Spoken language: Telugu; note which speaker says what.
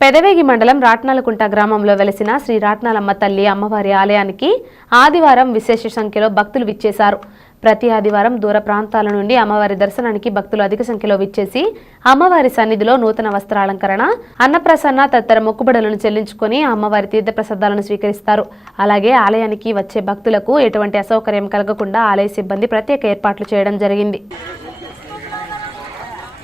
Speaker 1: పెదవేగి మండలం రాట్నాలకుంట గ్రామంలో వెలసిన శ్రీ రాట్నాలమ్మ తల్లి అమ్మవారి ఆలయానికి ఆదివారం విశేష సంఖ్యలో భక్తులు విచ్చేశారు. ప్రతి ఆదివారం దూర ప్రాంతాల నుండి అమ్మవారి దర్శనానికి భక్తులు అధిక సంఖ్యలో విచ్చేసి అమ్మవారి సన్నిధిలో నూతన వస్త్రాలంకరణ అన్నప్రసన్న తదితర మొక్కుబడులను చెల్లించుకొని అమ్మవారి తీర్థప్రసాదాలను స్వీకరిస్తారు. అలాగే ఆలయానికి వచ్చే భక్తులకు ఎటువంటి అసౌకర్యం కలగకుండా ఆలయ సిబ్బంది ప్రత్యేక ఏర్పాట్లు చేయడం జరిగింది.